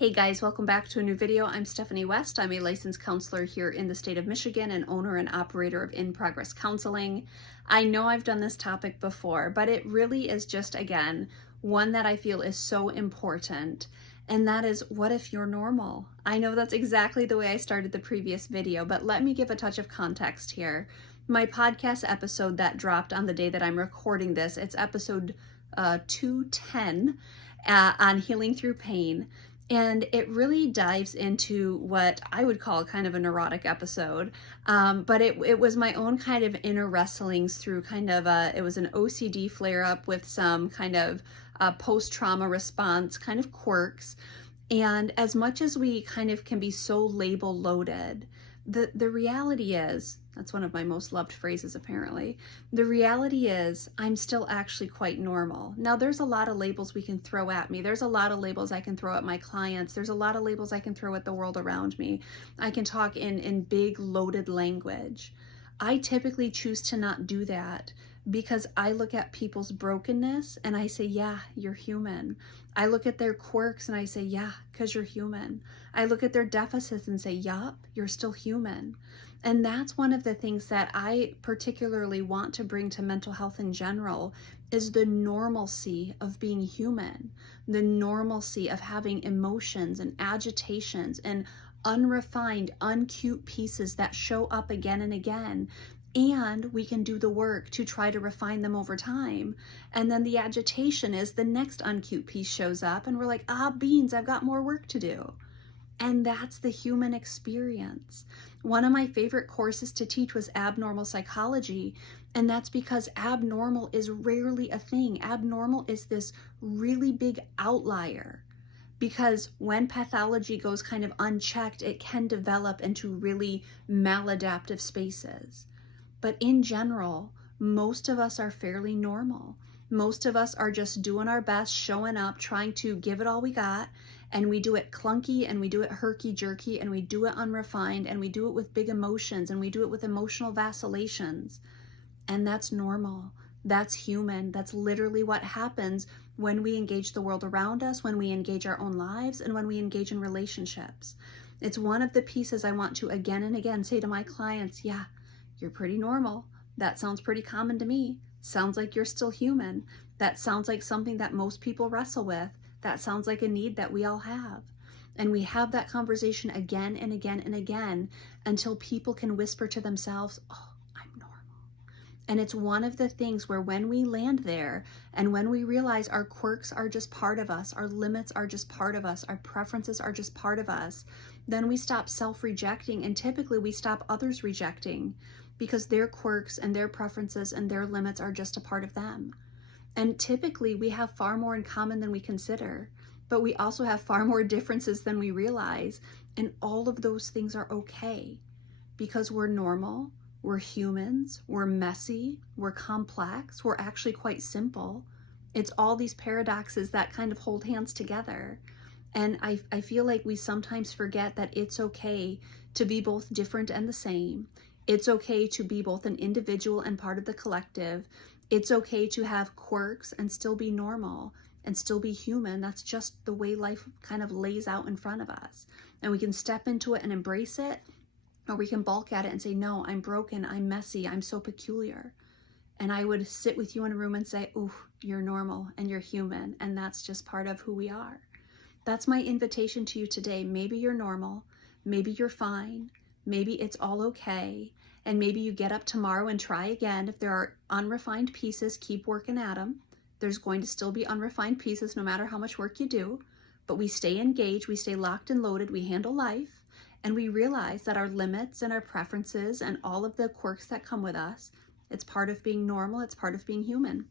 Hey guys, welcome back to a new video. I'm Stephanie West. I'm a licensed counselor here in the state of Michigan and owner and operator of In Progress Counseling. I know I've done this topic before, but it really is just, again, one that I feel is so important. And that is, what if you're normal? I know that's exactly the way I started the previous video, but let me give a touch of context here. My podcast episode that dropped on the day that I'm recording this, it's episode 210 on healing through pain. And it really dives into what I would call kind of a neurotic episode. But it was my own kind of inner wrestlings through it was an OCD flare-up with some kind of post-trauma response kind of quirks. And as much as we kind of can be so label loaded, the reality is, that's one of my most loved phrases apparently, the reality is I'm still actually quite normal. Now there's a lot of labels we can throw at me. There's a lot of labels I can throw at my clients. There's a lot of labels I can throw at the world around me. I can talk in big loaded language. I typically choose to not do that because I look at people's brokenness and I say, yeah, you're human. I look at their quirks and I say, yeah, because you're human. I look at their deficits and say, yup, you're still human. And that's one of the things that I particularly want to bring to mental health in general is the normalcy of being human, the normalcy of having emotions and agitations and unrefined, uncute pieces that show up again and again. And we can do the work to try to refine them over time. And then the agitation is the next uncute piece shows up and we're like, beans, I've got more work to do. And that's the human experience. One of my favorite courses to teach was abnormal psychology. And that's because abnormal is rarely a thing. Abnormal is this really big outlier. Because when pathology goes kind of unchecked, it can develop into really maladaptive spaces. But in general, most of us are fairly normal. Most of us are just doing our best, showing up, trying to give it all we got, and we do it clunky, and we do it herky-jerky, and we do it unrefined, and we do it with big emotions, and we do it with emotional vacillations. And that's normal. That's human. That's literally what happens when we engage the world around us, when we engage our own lives, and when we engage in relationships. It's one of the pieces I want to again and again say to my clients, yeah, you're pretty normal. That sounds pretty common to me. Sounds like you're still human. That sounds like something that most people wrestle with. That sounds like a need that we all have. And we have that conversation again and again and again until people can whisper to themselves, oh, I'm normal. And it's one of the things where when we land there and when we realize our quirks are just part of us, our limits are just part of us, our preferences are just part of us, then we stop self-rejecting and typically we stop others rejecting because their quirks and their preferences and their limits are just a part of them. And typically we have far more in common than we consider, but we also have far more differences than we realize. And all of those things are okay because we're normal, we're humans, we're messy, we're complex, we're actually quite simple. It's all these paradoxes that kind of hold hands together. And I feel like we sometimes forget that it's okay to be both different and the same. It's okay to be both an individual and part of the collective. It's okay to have quirks and still be normal and still be human. That's just the way life kind of lays out in front of us. And we can step into it and embrace it, or we can balk at it and say, no, I'm broken, I'm messy, I'm so peculiar. And I would sit with you in a room and say, ooh, you're normal and you're human, and that's just part of who we are. That's my invitation to you today. Maybe you're normal, maybe you're fine, maybe it's all okay, and maybe you get up tomorrow and try again. If there are unrefined pieces, keep working at them. There's going to still be unrefined pieces no matter how much work you do, but we stay engaged, we stay locked and loaded, we handle life, and we realize that our limits and our preferences and all of the quirks that come with us, it's part of being normal, it's part of being human.